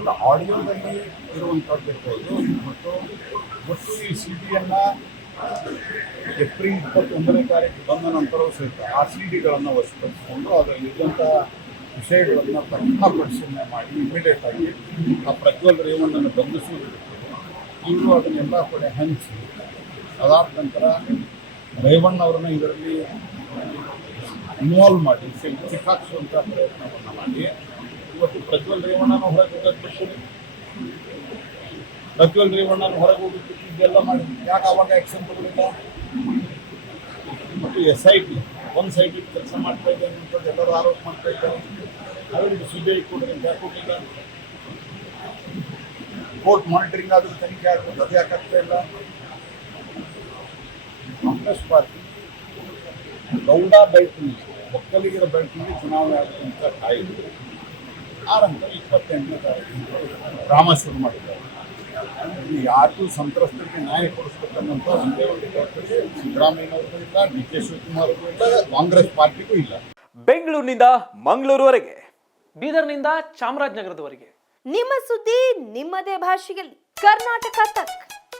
ಅಲ್ಲ ಆಡಿಯೋದಲ್ಲಿ ಇರುವಂಥದ್ದು ಮತ್ತು ಒಟ್ಟು ಈ ಸಿ ಡಿಯನ್ನು ಏಪ್ರಿಲ್ ಇಪ್ಪತ್ತೊಂದನೇ ತಾರೀಕು ಬಂದ ನಂತರವೂ ಸಹಿತ ಆ ಸಿ ಡಿಗಳನ್ನು ವಶಪಡಿಸಿಕೊಂಡು ಅದರಲ್ಲಿರುವಂಥ ವಿಷಯಗಳನ್ನು ಪ್ರಥಮ ಪರಿಶೀಲನೆ ಮಾಡಿ ಇಮಿಡಿಯೇಟ್ ಆಗಿ ಆ ಪ್ರಜ್ವಲ್ ರೇವಣ್ಣನ್ನು ಬಂಧಿಸುವುದು. ಇವರು ಅದನ್ನೆಲ್ಲ ಕಡೆ ಹಂಚಿ, ಅದಾದ ನಂತರ ರೇವಣ್ಣ ಅವರನ್ನ ಇದರಲ್ಲಿ ಇನ್ವಾಲ್ವ್ ಮಾಡಿ ಸಿಕ್- ಸಿಕ್ಕಾಕ್ಸುವಂಥ ಪ್ರಯತ್ನವನ್ನು ಮಾಡಿ. ಇವತ್ತು ಪ್ರಜ್ವಲ್ ರೇವಣ್ಣನ ಹೊರಗೆ ಹೋಗಕ್ಕೆ ಪ್ರಜ್ವಲ್ ರೇವಣ್ಣನ ಹೊರಗೆ ಹೋಗುತ್ತೆ ಇದೆಲ್ಲ ಮಾಡಿ ಯಾಕೆ ಅವಾಗ ಆ್ಯಕ್ಷನ್ ತಗೊಳ್ಳಿಲ್ಲ? ಮತ್ತು ಎಸ್ ಐ ಟಿ ಒಂದು ಸೈಡ್ ಕೆಲಸ ಮಾಡ್ತಾ ಇದ್ದಾರೆ ಅಂತ ಎಲ್ಲರೂ ಆರೋಪ ಮಾಡ್ತಾ ಇದ್ದಾರೆ. ಅವರಿಗೆ ಸುದ್ದಿ ಬಿ ಅಂತ ಕೊಡೋದು ಯಾಕೆ ಹೋಗಿಲ್ಲ ಕೋರ್ಟ್ ಮಾನಿಟರಿಂಗ್ ಆದರೂ ತನಿಖೆ ಆಗ್ಬೋದು, ಅದು ಯಾಕೆ ಆಗ್ತಾ ಇಲ್ಲ? ಕಾಂಗ್ರೆಸ್ ಪಾರ್ಟಿ ಗೌಡ ಬೆಲ್ಟ್ನಲ್ಲಿ ಒಕ್ಕಲಿಗರ ಬೆಲ್ಟ್ನಲ್ಲಿ ಚುನಾವಣೆ ಆಗುತ್ತಂತ ಕಾಯಿದೆ. ಆ ನಂತರ ಇಪ್ಪತ್ತೆಂಟನೇ ತಾರೀಕು ಡ್ರಾಮ ಶುರು ಮಾಡಿದ್ದಾರೆ. ಇಲ್ಲಿ ಯಾರಿಗೂ ಸಂತ್ರಸ್ತರಿಗೆ ನ್ಯಾಯ ಕೊಡಿಸ್ಬೇಕನ್ನಂತ ಒಂದೇ ಒಂದು ಸಿದ್ದರಾಮಯ್ಯನವ್ರಿಗೂ ಇಲ್ಲ ಡಿ ಕೆ ಶಿವಕುಮಾರ್ ಇಲ್ಲ ಕಾಂಗ್ರೆಸ್ ಪಾರ್ಟಿಗೂ ಇಲ್ಲ. ಬೆಂಗಳೂರಿನಿಂದ ಮಂಗಳೂರುವರೆಗೆ. ಬೀದರ್ನಿಂದ ಚಾಮರಾಜನಗರದವರೆಗೆ. ನಿಮ್ಮ ಸುದ್ದಿ ನಿಮ್ಮದೇ ಭಾಷೆಯಲ್ಲಿ. ಕರ್ನಾಟಕ ತಕ್.